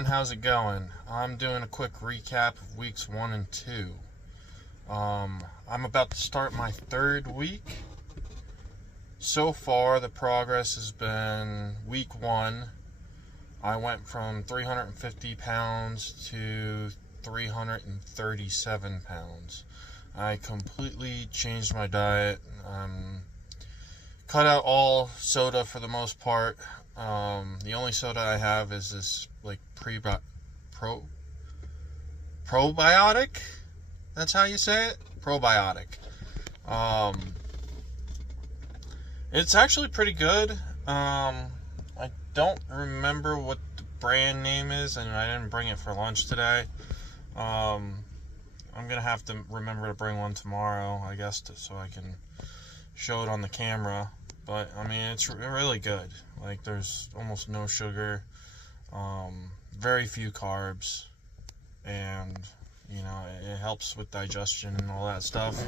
everyone, how's it going? I'm doing a quick recap of weeks 1 and 2. I'm about to start my third week. So far, the progress has been week 1. I went from 350 pounds to 337 pounds. I completely changed my diet. Cut out all soda for the most part. The only soda I have is this probiotic. That's how you say it? Probiotic. It's actually pretty good. I don't remember what the brand name is, and I didn't bring it for lunch today. I'm gonna have to remember to bring one tomorrow, I guess, so I can show it on the camera. But I mean, it's really good. Like, there's almost no sugar, very few carbs, and it helps with digestion and all that stuff.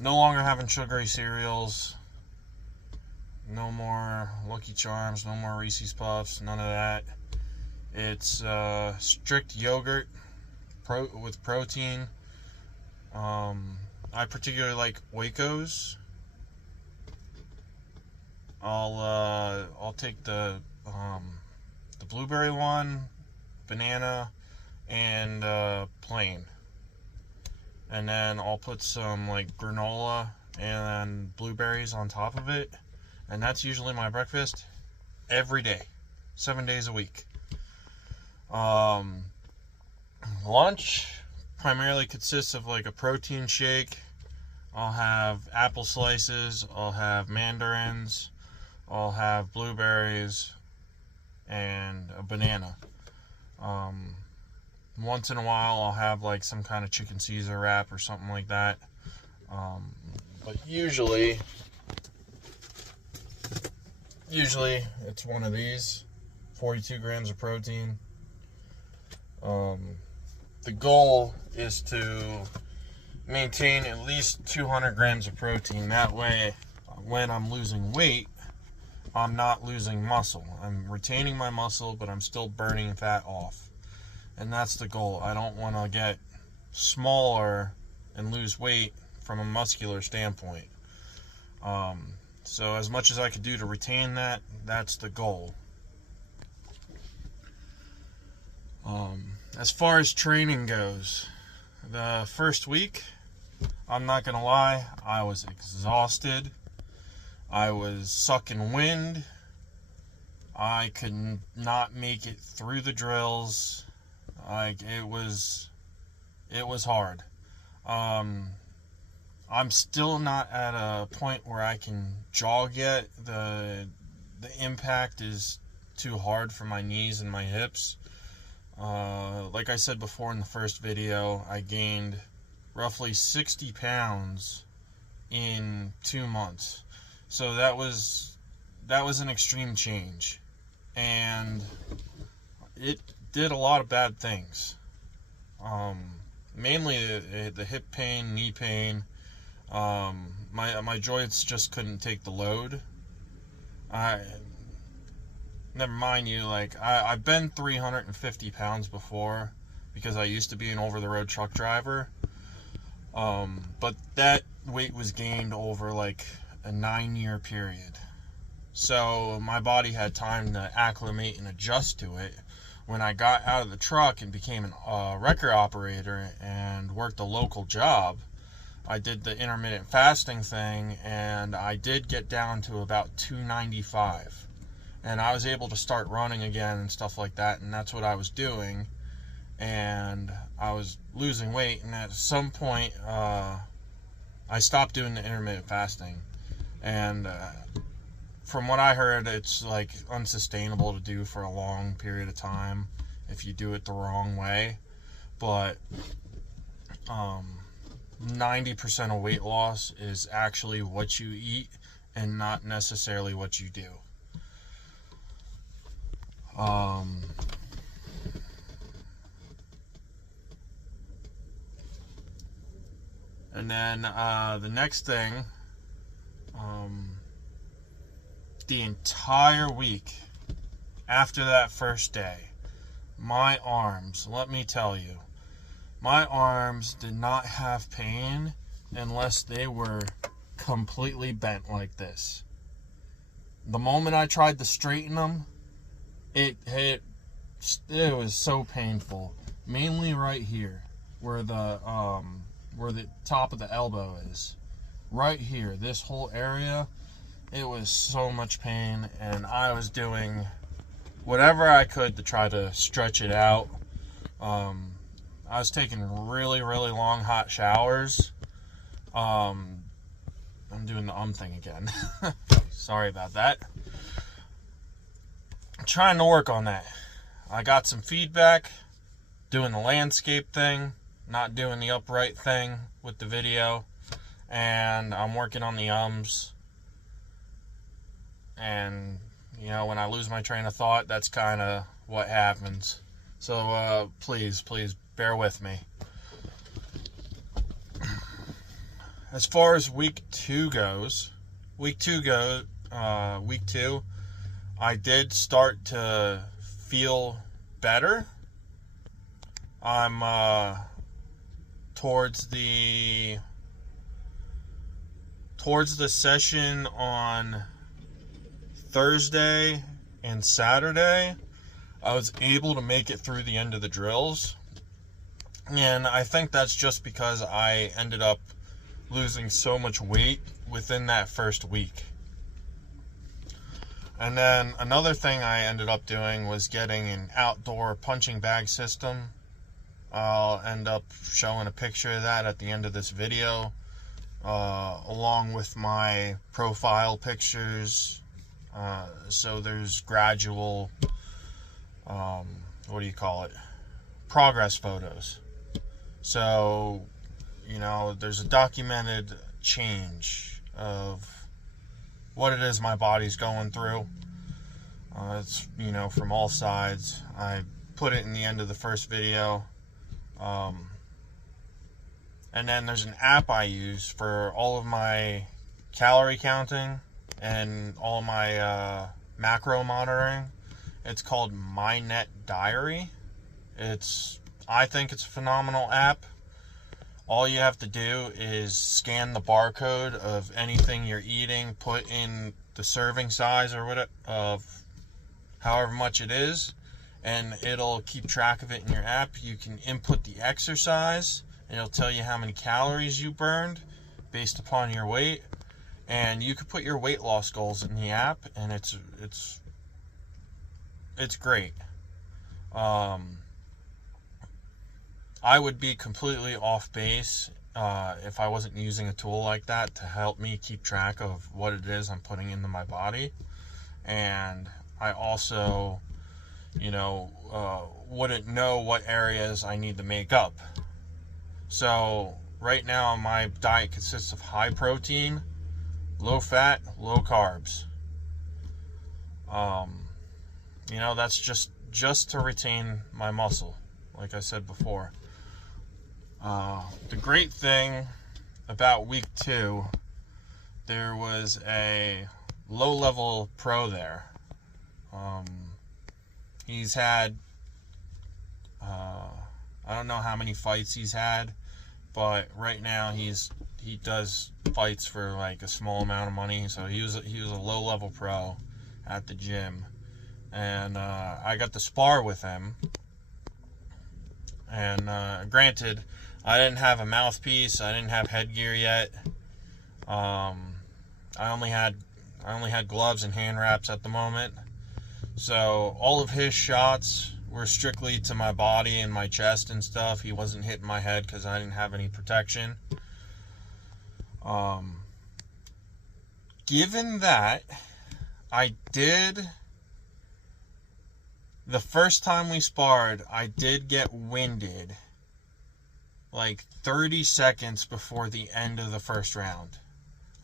No longer having sugary cereals. No more Lucky Charms, no more Reese's Puffs, none of that. It's strict yogurt with protein. I particularly like Oikos. I'll take the blueberry one, banana, and plain. And then I'll put some like granola and blueberries on top of it. And that's usually my breakfast every day, 7 days a week. Lunch primarily consists of like a protein shake. I'll have apple slices, I'll have mandarins, I'll have blueberries, and a banana. Once in a while I'll have like some kind of chicken Caesar wrap or something like that. But usually it's one of these, 42 grams of protein. The goal is to maintain at least 200 grams of protein. That way, when I'm losing weight, I'm not losing muscle. I'm retaining my muscle, but I'm still burning fat off. And that's the goal. I don't want to get smaller and lose weight from a muscular standpoint. So as much as I could do to retain that, that's the goal. As far as training goes, the first week, I'm not gonna lie, I was exhausted. I was sucking wind. I could not make it through the drills. Like, it was hard. I'm still not at a point where I can jog yet. The impact is too hard for my knees and my hips. Like I said before in the first video, I gained roughly 60 pounds in 2 months. So that was an extreme change. And it did a lot of bad things. Mainly the hip pain, knee pain. My joints just couldn't take the load. Never mind I've been 350 pounds before because I used to be an over-the-road truck driver. But that weight was gained over like a 9-year period. So my body had time to acclimate and adjust to it. When I got out of the truck and became a wrecker operator and worked a local job, I did the intermittent fasting thing, and I did get down to about 295. And I was able to start running again and stuff like that, and that's what I was doing. And I was losing weight, and at some point, I stopped doing the intermittent fasting. And from what I heard, it's like unsustainable to do for a long period of time if you do it the wrong way. But 90% of weight loss is actually what you eat and not necessarily what you do. And then the next thing, the entire week after that first day, my arms, let me tell you, my arms did not have pain unless they were completely bent like this. The moment I tried to straighten them, it was so painful. Mainly right here, where the top of the elbow is. Right here, this whole area, it was so much pain, and I was doing whatever I could to try to stretch it out. I was taking really, really long hot showers. I'm doing the thing again. Sorry about that. I'm trying to work on that. I got some feedback doing the landscape thing, not doing the upright thing with the video, and I'm working on the ums. And you know, when I lose my train of thought, that's kind of what happens. So please bear with me. As far as week 2 goes, week two, I did start to feel better. I'm towards the session on Thursday and Saturday, I was able to make it through the end of the drills. And I think that's just because I ended up losing so much weight within that first week. And then another thing I ended up doing was getting an outdoor punching bag system. I'll end up showing a picture of that at the end of this video, along with my profile pictures. So there's gradual, progress photos. So, you know, there's a documented change of what it is my body's going through. It's, you know, from all sides. I put it in the end of the first video. And then there's an app I use for all of my calorie counting and all my macro monitoring. It's called MyNet Diary. I think it's a phenomenal app. All you have to do is scan the barcode of anything you're eating, put in the serving size or whatever, of however much it is, and it'll keep track of it in your app. You can input the exercise, and it'll tell you how many calories you burned based upon your weight. And you could put your weight loss goals in the app, and it's great. I would be completely off base if I wasn't using a tool like that to help me keep track of what it is I'm putting into my body. And I also, you know, wouldn't know what areas I need to make up. So right now my diet consists of high protein, low fat, low carbs. You know, that's just to retain my muscle, like I said before. The great thing about week 2, there was a low-level pro there. He's had, I don't know how many fights he's had, but right now he does fights for like a small amount of money. So he was a low-level pro at the gym, and I got to spar with him. And granted, I didn't have a mouthpiece. I didn't have headgear yet. I only had gloves and hand wraps at the moment. So all of his shots were strictly to my body and my chest and stuff. He wasn't hitting my head because I didn't have any protection. Given that, the first time we sparred, I did get winded like 30 seconds before the end of the first round.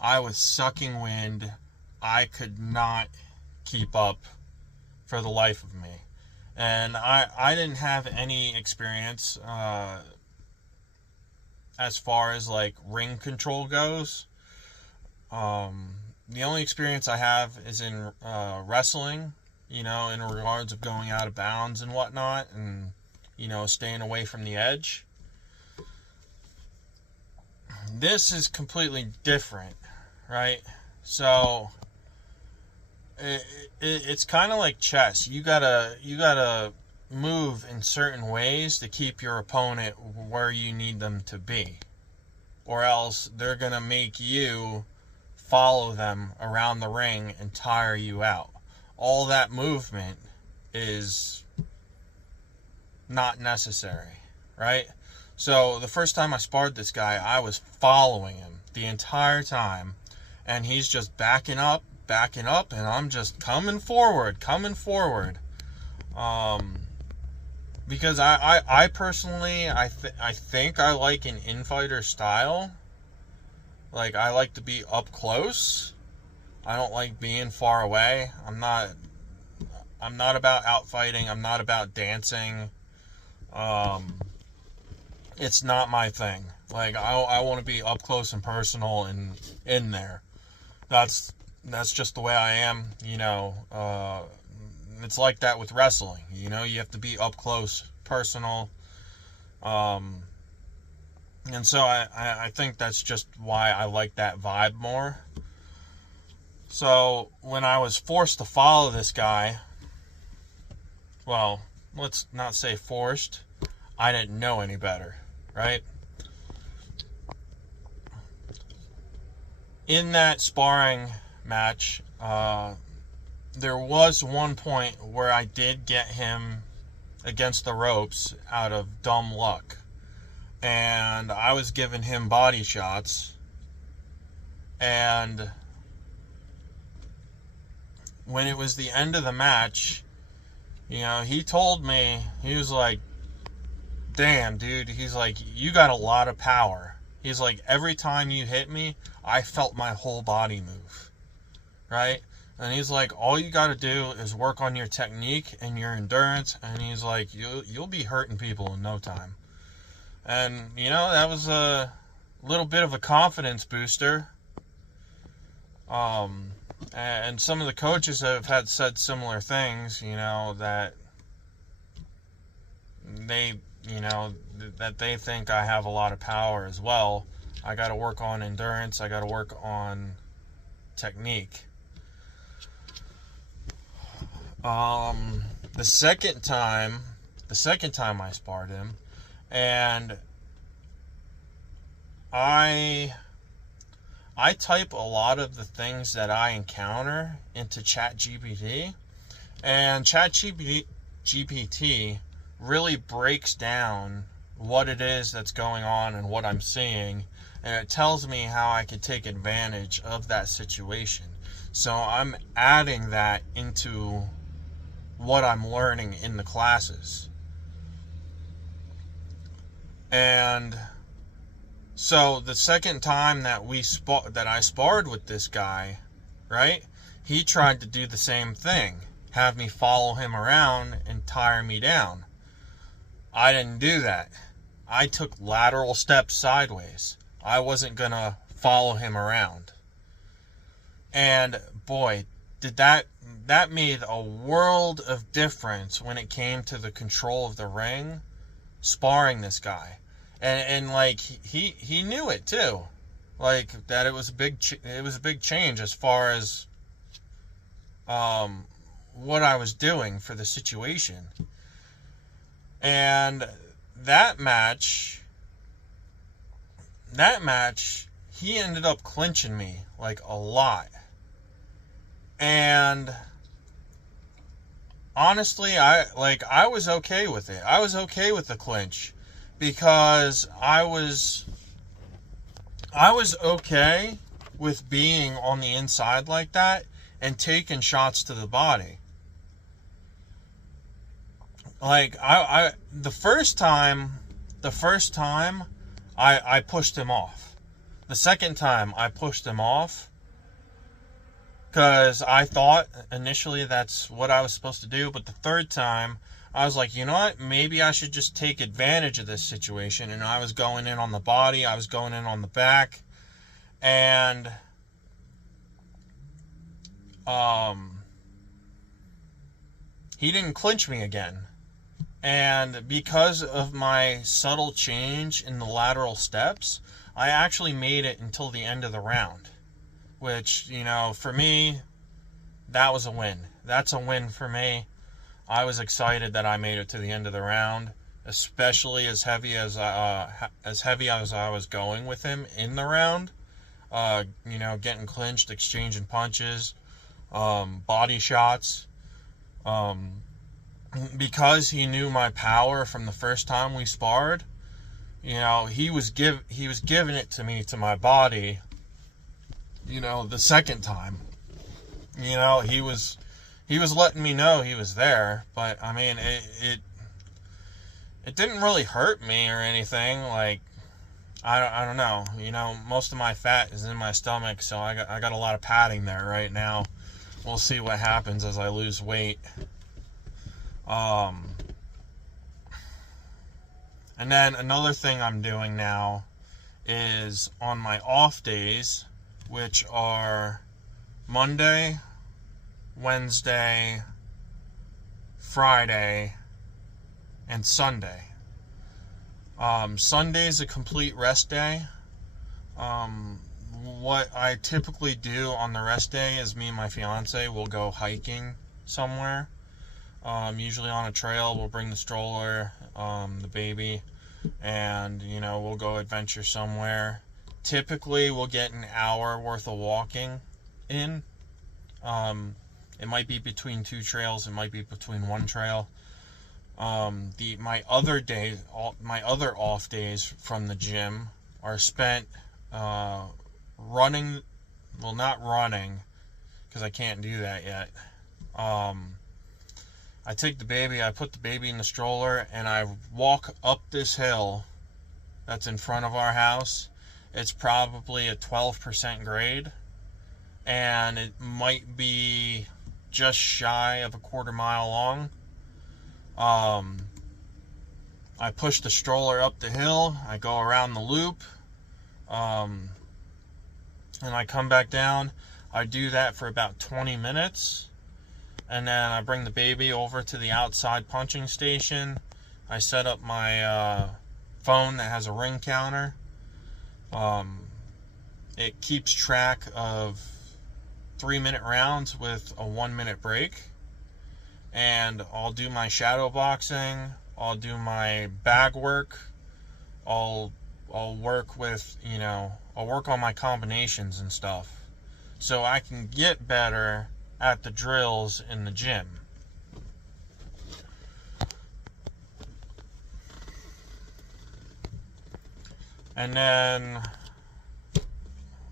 I was sucking wind. I could not keep up for the life of me. And I didn't have any experience as far as like ring control goes. The only experience I have is in wrestling, in regards of going out of bounds and whatnot, and, staying away from the edge. This is completely different, right? So it's kind of like chess. You gotta move in certain ways to keep your opponent where you need them to be, or else they're gonna make you follow them around the ring and tire you out. All that movement is not necessary, right? So the first time I sparred this guy, I was following him the entire time, and he's just backing up, and I'm just coming forward. Because I personally, I think I like an infighter style. Like, I like to be up close. I don't like being far away. I'm not about outfighting. I'm not about dancing. It's not my thing. Like, I want to be up close and personal and in there. That's just the way I am. It's like that with wrestling. You have to be up close, personal. And so I think that's just why I like that vibe more. So when I was forced to follow this guy, well, let's not say forced, I didn't know any better, right? In that sparring match, there was one point where I did get him against the ropes out of dumb luck. And I was giving him body shots. And when it was the end of the match, he told me, he was like, damn, dude, he's like, you got a lot of power. He's like, every time you hit me, I felt my whole body move, right? And he's like, all you got to do is work on your technique and your endurance, and he's like, you'll be hurting people in no time. And, that was a little bit of a confidence booster. And some of the coaches have had said similar things, that they, that they think I have a lot of power as well. I got to work on endurance. I got to work on technique. The second time I sparred him, and I type a lot of the things that I encounter into ChatGPT, and ChatGPT really breaks down what it is that's going on and what I'm seeing, and it tells me how I can take advantage of that situation. So I'm adding that into what I'm learning in the classes. And so the second time that I sparred with this guy, right? He tried to do the same thing, have me follow him around and tire me down. I didn't do that. I took lateral steps sideways. I wasn't gonna follow him around. And boy, did that made a world of difference when it came to the control of the ring, sparring this guy. And like, he knew it too, like, that it was a big change as far as what I was doing for the situation. And that match, he ended up clinching me like a lot. And honestly, I was okay with it. I was okay with the clinch, because I was okay with being on the inside like that and taking shots to the body. Like, the first time I pushed him off. The second time I pushed him off, because I thought initially that's what I was supposed to do. But the third time, I was like, you know what? Maybe I should just take advantage of this situation. And I was going in on the body. I was going in on the back. And, he didn't clinch me again. And because of my subtle change in the lateral steps, I actually made it until the end of the round. Which, for me, that was a win. That's a win for me. I was excited that I made it to the end of the round, especially as heavy as I was going with him in the round. Getting clinched, exchanging punches, body shots. Because he knew my power from the first time we sparred, he was giving it to me, to my body, the second time. He was letting me know he was there, but I mean, it didn't really hurt me or anything. Like, I don't know. Most of my fat is in my stomach, so I got a lot of padding there right now. We'll see what happens as I lose weight. And then another thing I'm doing now is on my off days, which are Monday, Wednesday, Friday, and Sunday. Sunday's a complete rest day. What I typically do on the rest day is me and my fiance will go hiking somewhere. Usually on a trail. We'll bring the stroller, the baby, and we'll go adventure somewhere. Typically we'll get an hour worth of walking in. It might be between two trails, it might be between one trail. My other off days from the gym are spent running. Well, not running, because I can't do that yet. I take the baby, I put the baby in the stroller, and I walk up this hill that's in front of our house. It's probably a 12% grade, and it might be just shy of a quarter mile long. I push the stroller up the hill, I go around the loop, and I come back down. I do that for about 20 minutes. And then I bring the baby over to the outside punching station. I set up my phone that has a ring counter. It keeps track of 3-minute rounds with a 1-minute break. And I'll do my shadow boxing. I'll do my bag work. I'll work with, I'll work on my combinations and stuff, so I can get better at the drills in the gym. And then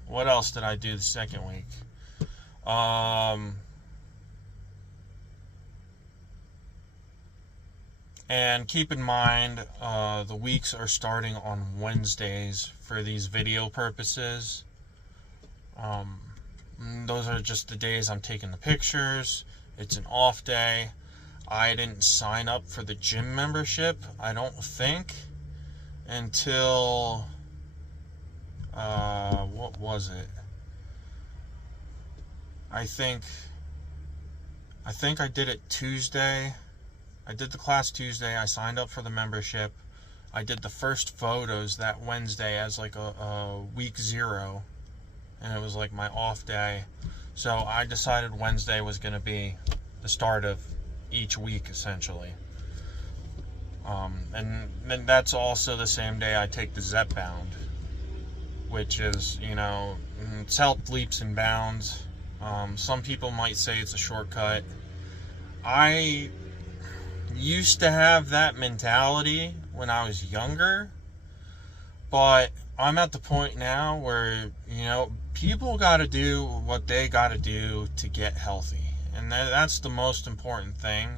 what else did I do the second week? And keep in mind, the weeks are starting on Wednesdays for these video purposes. Those are just the days I'm taking the pictures. It's an off day. I didn't sign up for the gym membership, I don't think, until what was it? I think I did it Tuesday. I did the class Tuesday. I signed up for the membership. I did the first photos that Wednesday as like a week 0. And it was like my off day. So I decided Wednesday was going to be the start of each week, essentially. And then that's also the same day I take the Zepbound, which is, it's helped leaps and bounds. Some people might say it's a shortcut. I used to have that mentality when I was younger, but I'm at the point now where, people got to do what they got to do to get healthy. And that's the most important thing.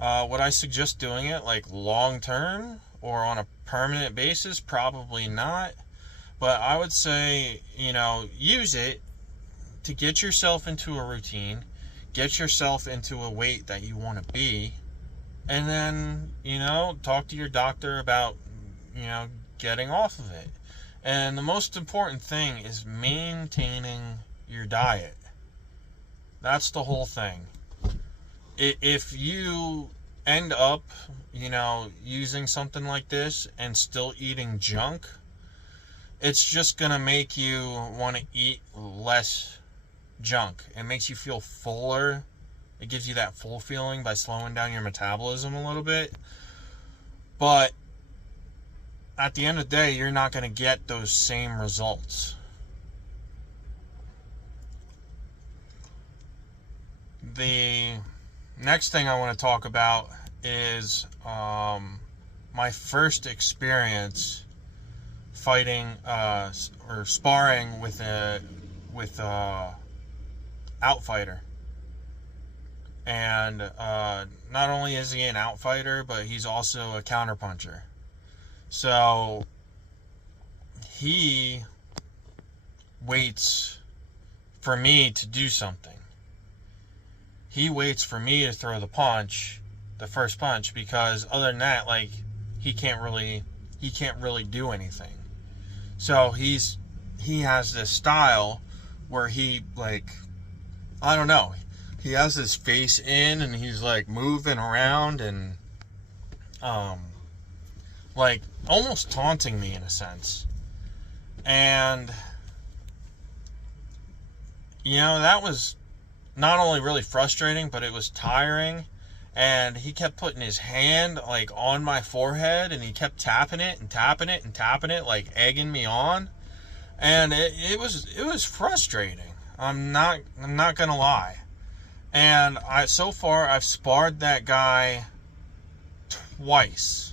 Would I suggest doing it like long term or on a permanent basis? Probably not. But I would say, use it to get yourself into a routine, get yourself into a weight that you want to be, and then, talk to your doctor about, getting off of it. And the most important thing is maintaining your diet. That's the whole thing. if you end up, using something like this and still eating junk, it's just gonna make you want to eat less junk. It makes you feel fuller. It gives you that full feeling by slowing down your metabolism a little bit. But at the end of the day, you're not going to get those same results. The next thing I want to talk about is my first experience fighting or sparring with a outfighter. And not only is he an outfighter, but he's also a counterpuncher. So he waits for me to do something. He waits for me to throw the first punch, because other than that, like, he can't really do anything. So he has this style where he, like, I don't know, he has his face in and he's like moving around and like almost taunting me in a sense. And that was not only really frustrating, but it was tiring. And he kept putting his hand like on my forehead, and he kept tapping it and tapping it and tapping it, like egging me on. And it was frustrating. I'm not gonna lie. And so far I've sparred that guy twice.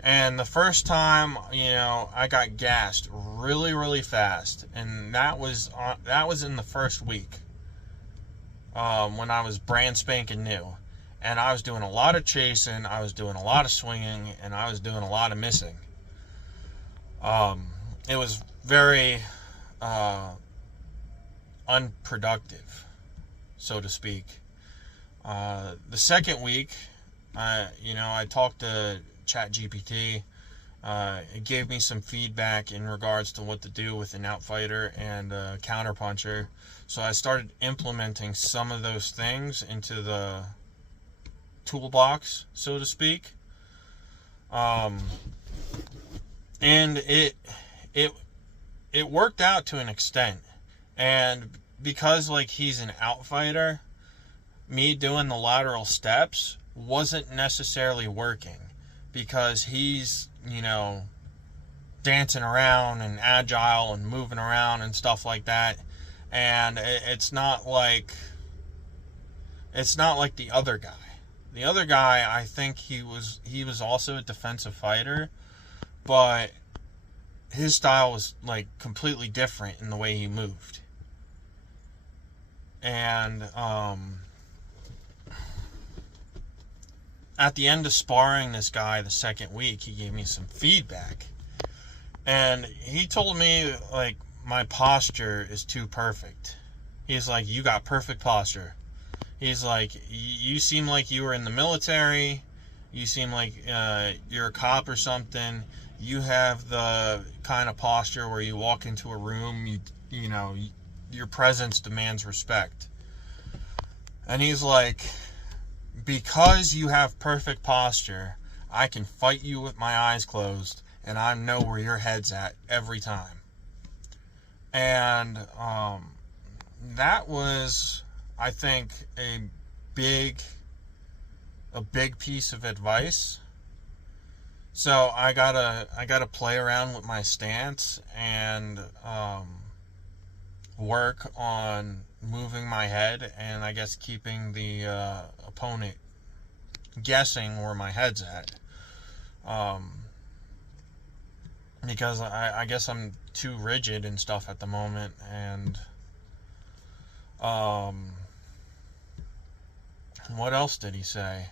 And the first time, I got gassed really, really fast, and that was in the first week, when I was brand spanking new, and I was doing a lot of chasing, I was doing a lot of swinging, and I was doing a lot of missing. It was very unproductive, so to speak. The second week, I talked to ChatGPT. It gave me some feedback in regards to what to do with an outfighter and a counterpuncher. So I started implementing some of those things into the toolbox, so to speak. And it worked out to an extent. And because, like, he's an outfighter, me doing the lateral steps wasn't necessarily working, because he's, dancing around and agile and moving around and stuff like that. And it's not like the other guy. The other guy, I think he was also a defensive fighter, but his style was like completely different in the way he moved. And at the end of sparring this guy the second week, he gave me some feedback. And he told me, like, my posture is too perfect. He's like, you got perfect posture. He's like, you seem like you were in the military. You seem like you're a cop or something. You have the kind of posture where you walk into a room, your presence demands respect. And he's like, because you have perfect posture, I can fight you with my eyes closed, and I know where your head's at every time. And that was, I think, a big piece of advice. So I gotta play around with my stance and work on moving my head, and I guess keeping the opponent guessing where my head's at. Because I guess I'm too rigid and stuff at the moment. And what else did he say?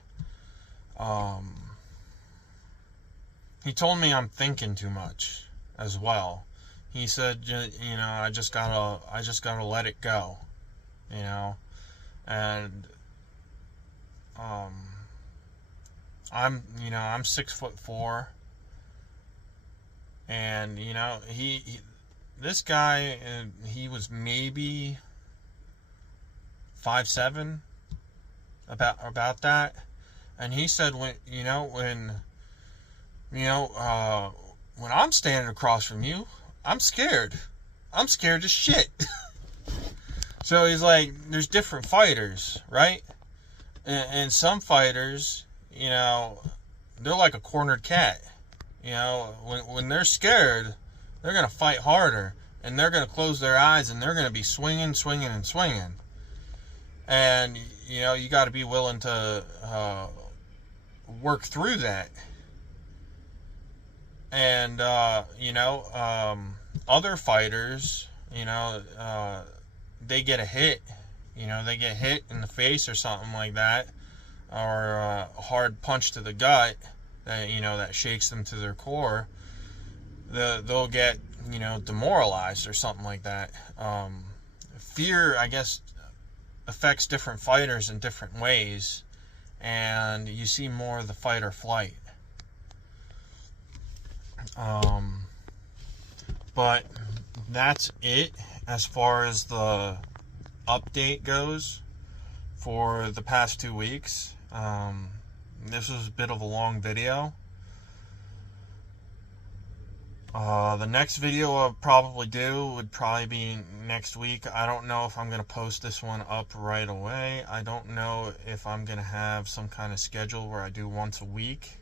He told me I'm thinking too much as well. He said, I just gotta let it go, and I'm 6'4", and this guy, he was maybe 5'7", about that, and he said when when I'm standing across from you, I'm scared. I'm scared as shit. So he's like, there's different fighters, right? And some fighters, they're like a cornered cat. When they're scared, they're going to fight harder. And they're going to close their eyes and they're going to be swinging, swinging, and swinging. And, you got to be willing to work through that. And, other fighters, they get a hit. They get hit in the face or something like that. Or a hard punch to the gut that, that shakes them to their core. They'll get, demoralized or something like that. Fear, I guess, affects different fighters in different ways, and you see more of the fight or flight. But that's it as far as the update goes for the past 2 weeks. This was a bit of a long video. The next video I'll probably do would probably be next week. I don't know if I'm going to post this one up right away. I don't know if I'm going to have some kind of schedule where I do once a week.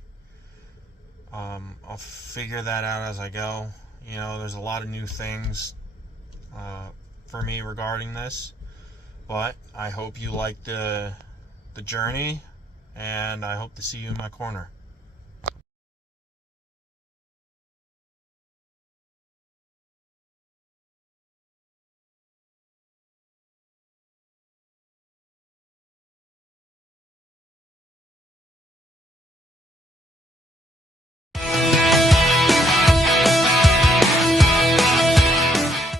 I'll figure that out as I go. There's a lot of new things for me regarding this. But I hope you like the journey, and I hope to see you in my corner.